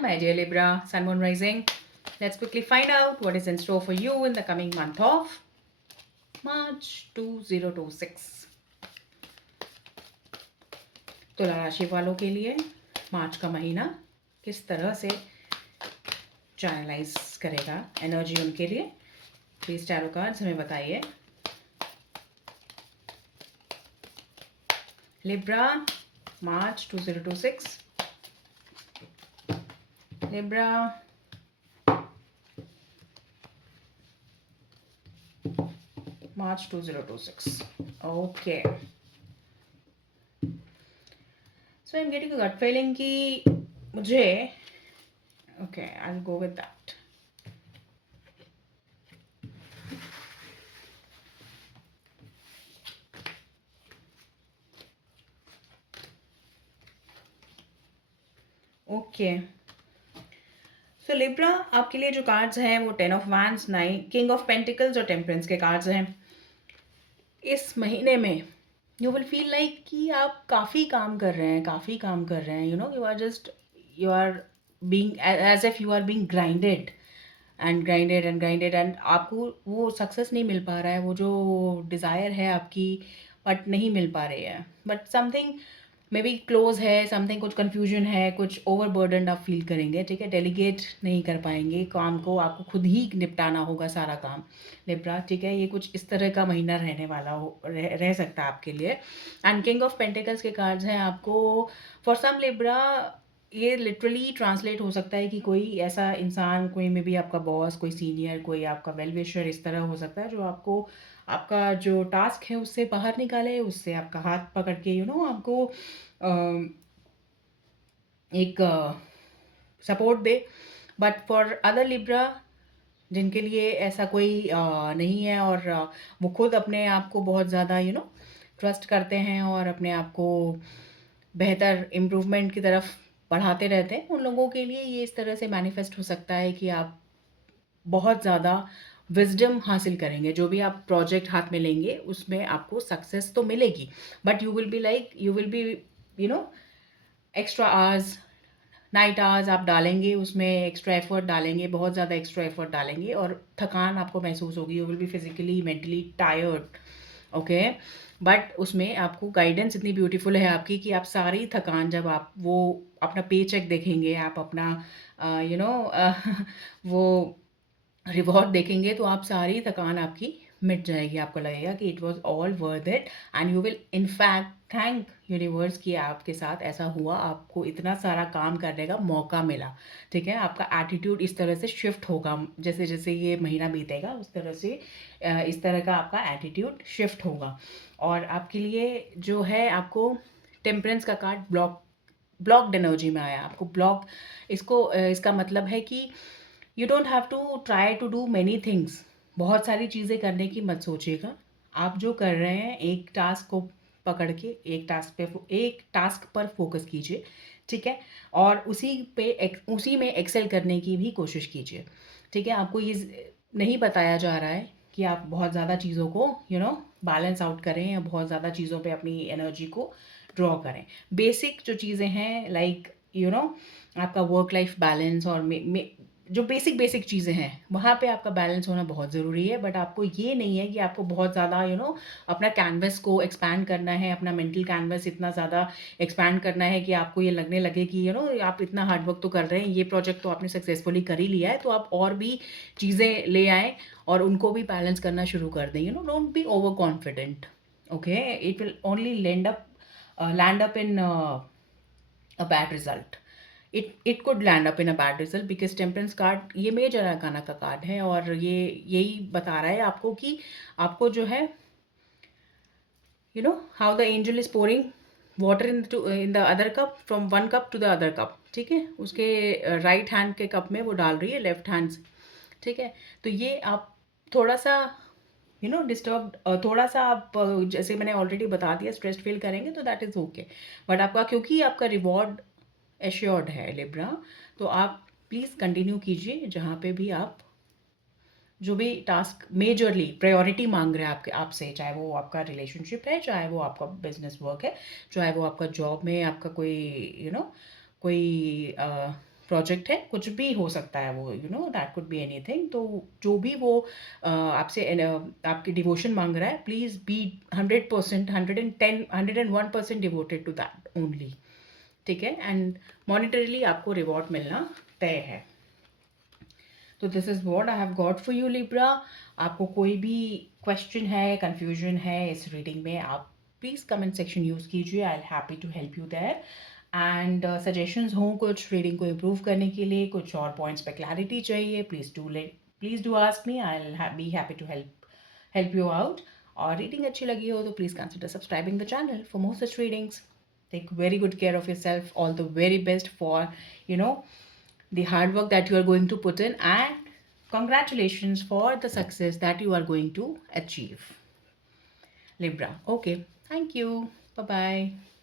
my dear Libra, Sun, Moon, Rising. Let's quickly find out what is in store for you in the coming month of March 2026. तुला राशि वालों के लिए मार्च का महीना किस तरह से चैनलाइज करेगा एनर्जी उनके लिए, प्लीज टैरो कार्ड्स हमें बताइए. Libra, March 2026. Libra, March 2026. Okay. So I'm getting a gut feeling कि मुझे okay, I'll go with that. Okay so Libra, आपके लिए जो कार्ड्स हैं वो 10 of wands, 9 king of pentacles और टेम्परेंस के कार्ड्स हैं. इस महीने में यू विल फील लाइक कि आप काफ़ी काम कर रहे हैं, you know, you are being as if you are being grinded and आपको वो सक्सेस नहीं मिल पा रहा है, वो जो डिज़ायर है आपकी बट नहीं मिल पा रही है. But something may be close है, समथिंग कुछ कन्फ्यूजन है, कुछ ओवरबर्डन आप फील करेंगे. ठीक है, डेलीगेट नहीं कर पाएंगे काम को, आपको खुद ही निपटाना होगा सारा काम लिब्रा. ठीक है, ये कुछ इस तरह का महीना रहने वाला रह सकता है आपके लिए. एंड किंग ऑफ पेंटिकल्स के कार्ड्स हैं आपको. फॉर सम लिब्रा ये लिटरली ट्रांसलेट हो सकता है कि कोई ऐसा इंसान, कोई मे बी आपका बॉस, कोई सीनियर, कोई आपका वेल विशर इस तरह हो सकता है जो आपको आपका जो टास्क है उससे बाहर निकाले, उससे आपका हाथ पकड़ के यू नो आपको एक support they. But for other Libra जिनके लिए ऐसा कोई नहीं है और वो खुद अपने आप को बहुत ज़्यादा यू नो ट्रस्ट करते हैं और अपने आप को बेहतर इम्प्रूवमेंट की तरफ बढ़ाते रहते हैं, उन लोगों के लिए ये इस तरह से मैनिफेस्ट हो सकता है कि आप बहुत ज़्यादा विजडम हासिल करेंगे. जो भी आप प्रोजेक्ट हाथ में लेंगे उसमें आपको सक्सेस तो मिलेगी, but you will be you know extra hours, night hours आप डालेंगे, उसमें एक्स्ट्रा एफर्ट डालेंगे, बहुत ज़्यादा एक्स्ट्रा एफर्ट डालेंगे और थकान आपको महसूस होगी. You will be physically mentally tired. Okay, but उसमें आपको गाइडेंस इतनी ब्यूटीफुल है आपकी कि आप सारी थकान, जब आप वो अपना पे चेक देखेंगे, आप अपना यू नो वो रिवॉर्ड देखेंगे, तो आप सारी थकान आपकी मिट जाएगी. आपको लगेगा कि it was all worth it and you will in fact thank universe कि आपके साथ ऐसा हुआ, आपको इतना सारा काम करने का मौका मिला. ठीक है, आपका एटीट्यूड इस तरह से शिफ्ट होगा, जैसे जैसे ये महीना बीतेगा उस तरह से इस तरह का आपका एटीट्यूड शिफ्ट होगा. और आपके लिए जो है, आपको टेम्परेंस का कार्ड ब्लॉक्ड एनर्जी में आया. आपको ब्लॉक, इसका मतलब है कि you don't have to try to do many things. बहुत सारी चीज़ें करने की मत सोचिएगा. आप जो कर रहे हैं, एक टास्क को पकड़ के एक टास्क पर फोकस कीजिए. ठीक है, और उसी में एक्सेल करने की भी कोशिश कीजिए. ठीक है, आपको ये नहीं बताया जा रहा है कि आप बहुत ज़्यादा चीज़ों को यू नो बैलेंस आउट करें या बहुत ज़्यादा चीज़ों पे अपनी एनर्जी को ड्रॉ करें. बेसिक जो चीज़ें हैं, लाइक यू नो आपका वर्क लाइफ बैलेंस और जो बेसिक चीज़ें हैं, वहाँ पे आपका बैलेंस होना बहुत ज़रूरी है. बट आपको ये नहीं है कि आपको बहुत ज़्यादा यू नो अपना कैनवस को एक्सपैंड करना है, अपना मेंटल कैनवस इतना ज़्यादा एक्सपैंड करना है कि आपको ये लगने लगे कि यू नो आप इतना हार्ड वर्क तो कर रहे हैं, ये प्रोजेक्ट तो आपने सक्सेसफुली कर ही लिया है, तो आप और भी चीज़ें ले आएँ और उनको भी बैलेंस करना शुरू कर दें. You know, don't be over confident. Okay, it will only land up in a bad result. It could land up in a bad result because temperance card ये मेजर अरकाना का कार्ड है और ये यही बता रहा है आपको कि आपको जो है you know how the angel is pouring water in the other cup, from one cup to the other cup. ठीक है, उसके राइट हैंड के कप में वो डाल रही है लेफ्ट हैंड से. ठीक है, तो ये आप थोड़ा सा यू नो डिस्टर्ब, थोड़ा सा आप जैसे मैंने ऑलरेडी बता दिया, स्ट्रेस फील करेंगे तो दैट इज़ ओके. बट आपका, क्योंकि आपका रिवॉर्ड एश्योर्ड है लिब्रा, तो आप प्लीज़ कंटिन्यू कीजिए. जहाँ पे भी आप जो भी टास्क मेजरली प्रायोरिटी मांग रहे हैं आपसे, चाहे वो आपका रिलेशनशिप है, चाहे वो आपका बिजनेस वर्क है, चाहे वो आपका जॉब में आपका कोई यू नो कोई प्रोजेक्ट है, कुछ भी हो सकता है वो, दैट कुड बी एनीथिंग। तो जो भी वो आपसे आपकी डिवोशन मांग रहा है, please be 100%, 110, 101% devoted to that only. ठीक है, एंड मॉनिटरीली आपको रिवॉर्ड मिलना तय है। तो this is what I have got for you Libra. आपको कोई भी क्वेश्चन है, कंफ्यूजन है इस रीडिंग में, आप प्लीज़ कमेंट सेक्शन यूज़ कीजिए, I am happy to help you there. And suggestions हों कुछ रीडिंग को इम्प्रूव करने के लिए, कुछ और पॉइंट्स पे क्लैरिटी चाहिए, please do ask me, I will be happy to help you out. और रीडिंग अच्छी लगी हो तो please consider subscribing the channel for more such readings. Take very good care of yourself. All the very best for, you know, the hard work that you are going to put in, and congratulations for the success that you are going to achieve. Libra. Okay. Thank you. Bye bye.